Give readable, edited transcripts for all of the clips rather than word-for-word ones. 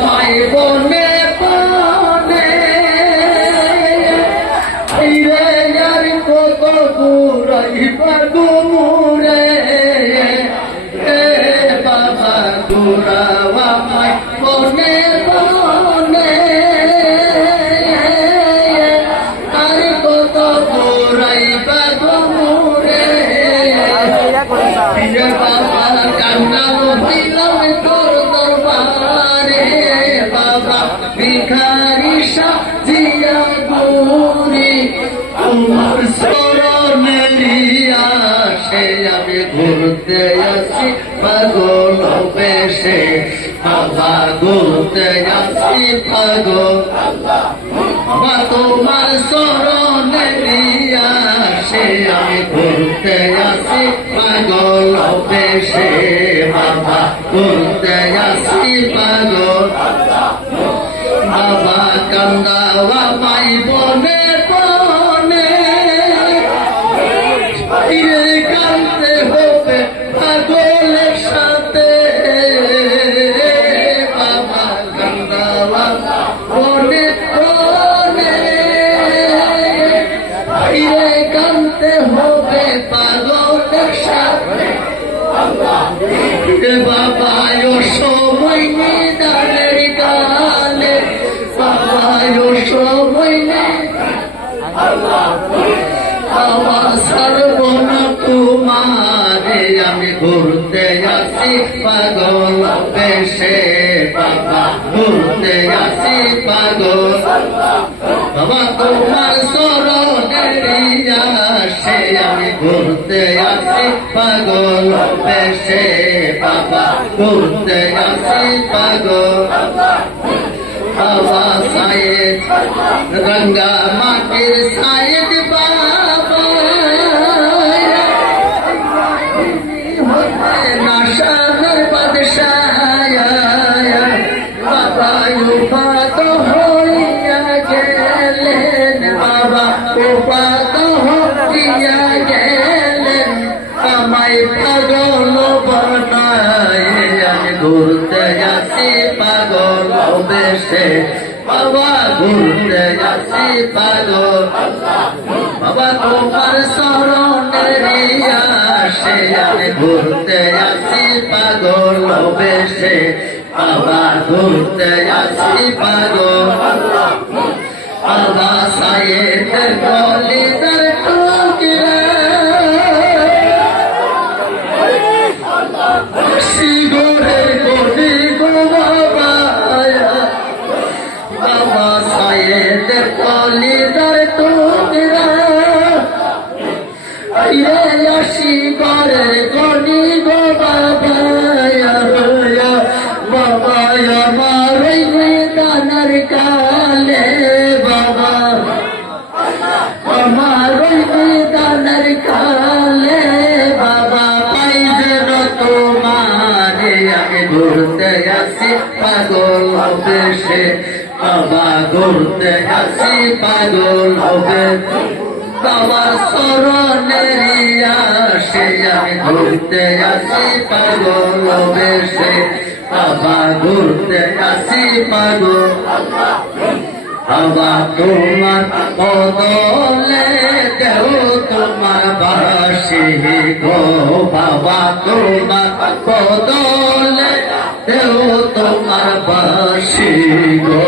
মাই বনে পানে রে আর কত ঘুরাইবা গুমুরে এ বাবা ঘুরাওয়া মাই বনে পানে আর কত ঘুরাইবা গুমুরে বাবা কান্না হইলাম তোর দরবারে বাবা ভিখারি সাজিয়া ঘুরি তোমার স্মরণেরই আসে আমি ঘুরতে আসি পাগল বেশে বাবা ঘুরতে আসি পাগল বাবা তোমার স্মরণেরই আসে আমি ঘুরতে আসি পাগল বেশে বাবা ঘুরতে আসি পাগল বাবা কান্দাওয়া মাই বনে বনে কান্দতে হবে পাগলের সাথে বাবা কান্দাওয়া বনে বনে কান্দতে হবে পাগলের সাথে বাবা ও সময় নিদানের গালে বাবা ও সময় আমার সর্বনা তোমারে আমি ঘুরতে আসি পাগল বেশে বাবা ঘুরতে আসি পাগল বাবা তোমার স্মরণেরই আসে আমি ঘুরতে আসি পাগল বেশে বাবা ঘুরতে আসি পাগল বাবা সায়েদ গঙ্গা মাটির সায়েদ বাবা নাশানের বাদশাহ বাবা উপাত হইয়া গেলেন বাবা উপাত হইয়া গেলেন আমায় পাগল বানায় আমি ঘুরতে আসি পাগল বেশে বাবা ঘুরতে আসি পাগল বাবা তোমার স্মরণেরই আসে আমি ঘুরতে আসি পাগল বেশে বাবা ঘুরতে আসি পাগল বাবা সায়েদ গলিদার টুকরা শিগরে গলি গো বাবা বাবা সায়েদ গলিদার টুকরা শিগরে গলি গো বাবা বাবা আমার দানার কালে বাবা আমার দানার কালে বাবা পাইবেন তোমারে আমি ঘুরতে আসি পাগল বেশে বাবা ঘুরতে আসি পাগল হবে বাবার স্মরণেরই আসে আমি ঘুরতে আসি পাগল বেশে বাবা ঘুরতে আসি পাগল বাবা তোমার বদলে দেও তোমার বাসি গো বাবা তোমার বদলে দেও তোমার বাসি গো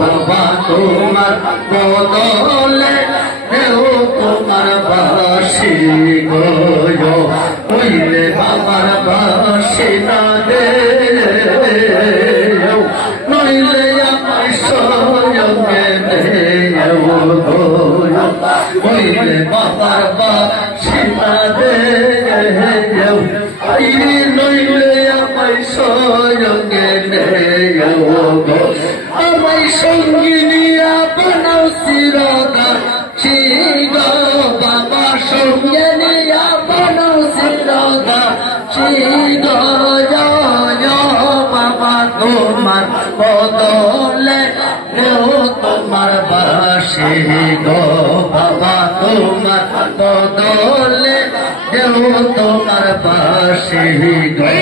বাবা তোমার বদলে দেও তোমার বাসি গো হইলে বাবার বাসি না দে নইলে আমায় সয়ঙ্গে হইলে বাবার বাসি না দে নইলে আমায় সয়ঙ্গে আমায় সঙ্গিনী আপনার শিরদা শিগ বাবা সঙ্গে আপনার শিরদা শিগ বাবা তোমার বদলে দেও তোমার বাসি গো বাবা তোমার বদলে দেও তোমার বাসি গো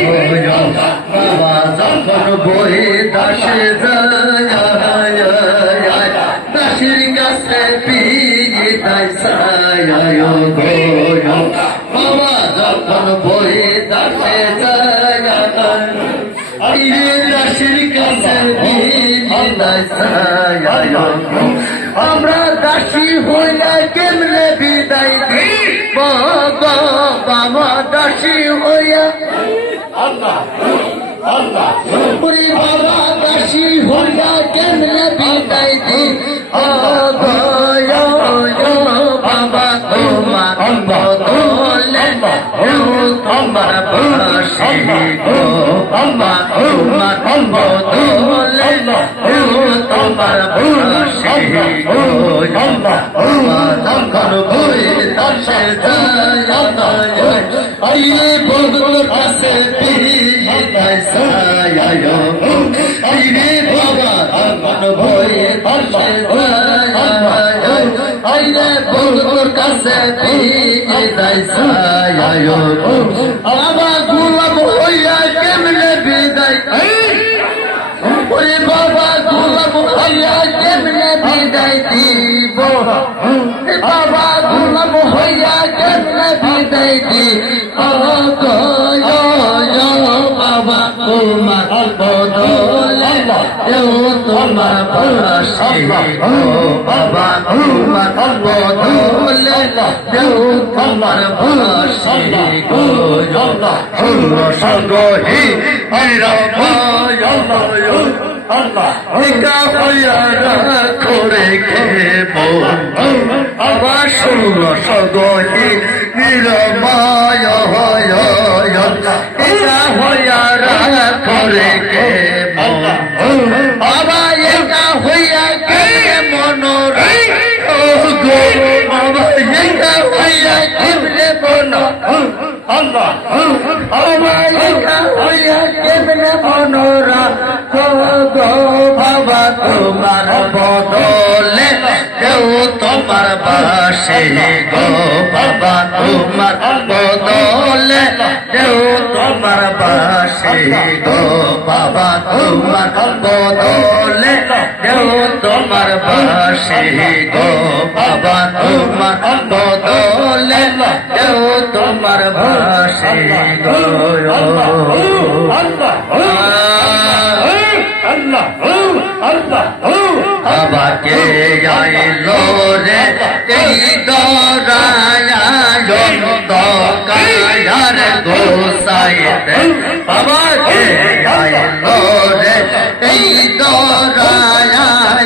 বাবা যখন বই দাসে আয়ো গো বাবা যখন বই দাসে দাসির কাছে আমরা দাসী হইয়া কেমনে বিদায় দিই বাবা বাবা দাসী হইয়া বাবা দাসী হইয়া কেমনে বিদায় দিই বাবা তোমার বদলে তোমার বাসি গো বাবা তোমার বদলে তোমার বাসি গো বাবা যখন বই দাসে আইরে বদল কাছে আইরে বাবা যখন বই দাসে আইরে বদল কাছে বাবা গোলাম হইয়া কেমনে বিদায় ওরে বাবা গোলাম হইয়া কেমনে বিদায় দিব বাবা গোলাম হইয়া কেমনে বিদায় দিব বাবা তোমার বদলে তোমার বাসি গো বাবা তোমার বদলে তোমার বাসি গো সঙ্গী করে আবার শুনল সগী নিরমায় এটা হইয়া করে কে বাবা এটা হইয়া কে মনোর বাবা এটা হইয়া কেমনে মন কেমনে মনোরা গো বাবা তোমার বদলে কেউ তোমার বাসে গো বাবা তোমার বদলে কেউ তোমার বাসে গো বাবা তোমার বদলে কেউ তোমার বাসে গো বাবা তোমার বদলে কেউ তোমার বাসে গো বাবাকে আইলো রে এই দরায়ার গোসাইতে বাবাকে আইলো রে এই দরায়ার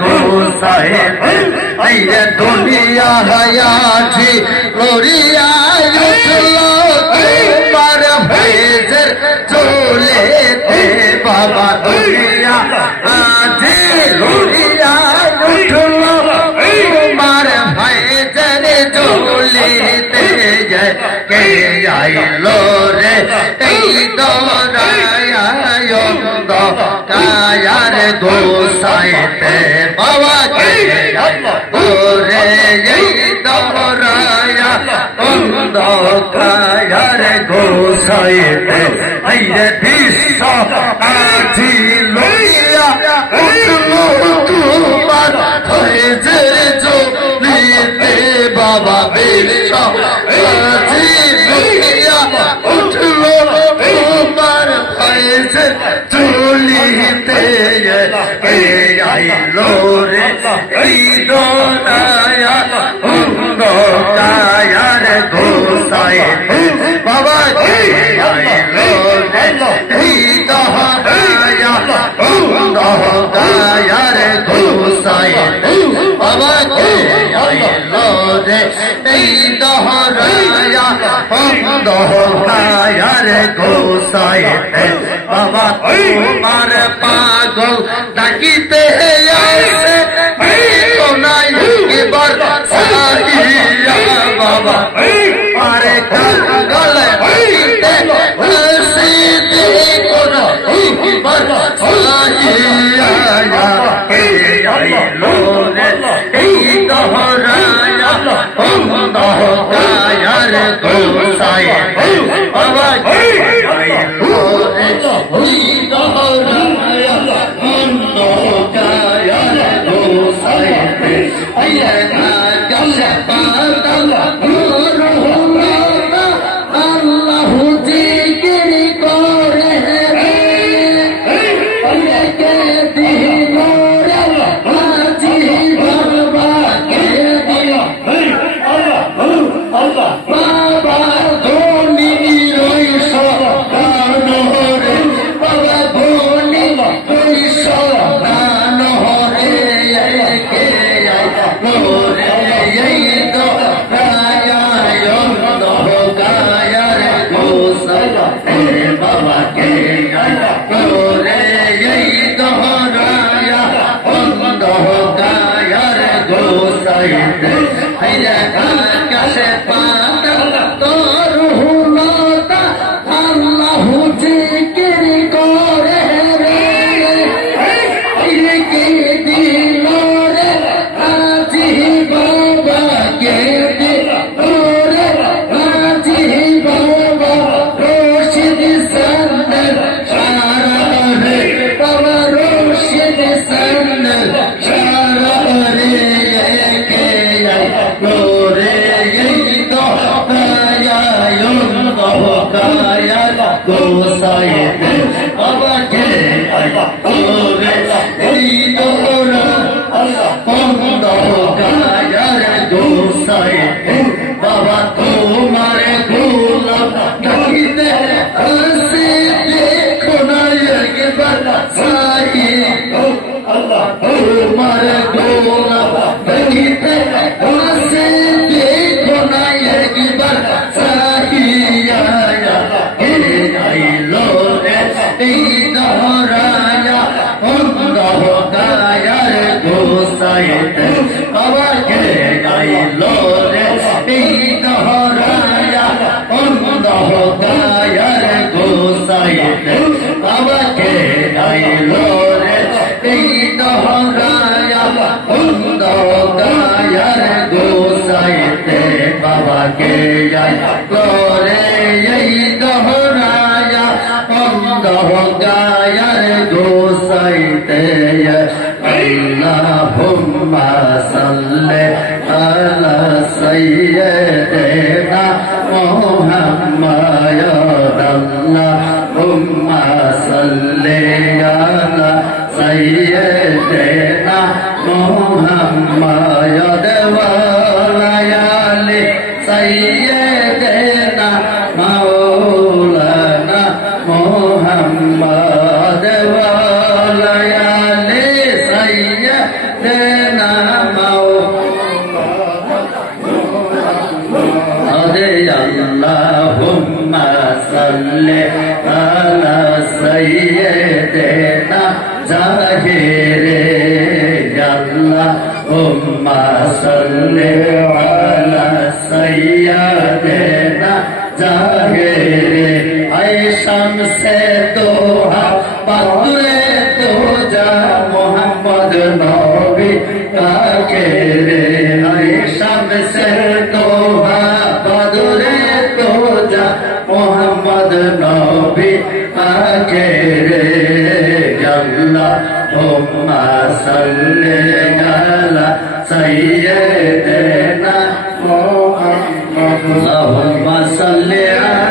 গোসাইতে আইরে দুনিয়া হায়াছি লড়িয়া উঠলো তোমার ভেজের চলেতে বাবা দুনিয়া আজি লড়িয়া উঠলো তোমার ভেজের চলেতে কে আইলো রে এই দরায়ার গোসাইতে বাবা কে রে এই দরায়া অন্ধকার গোসাইতে আইরে বিশ্ব আজি লইয়া উঠলো তোমার ভেজের চলিতে বাবা বিশ্ব আজি লইয়া উঠলো তোমার ভেজের চলিতে আইলো রে এই দরায়া অন্ধকার গোসাইতে বাবা কে আইলো রে এই দরায়া অন্ধকার গোসাইতে বাবা কে আইলো রে এই দরায়া অন্ধকার গোসাইতে বাবা তোমার পাগল ডাকিতে আসে নাই এবার বাবা আরে গলে এই দহরায়া অন্ধকার গোসাইতে বাবা অন্ধকার গোসাইতে Allahumma salli ala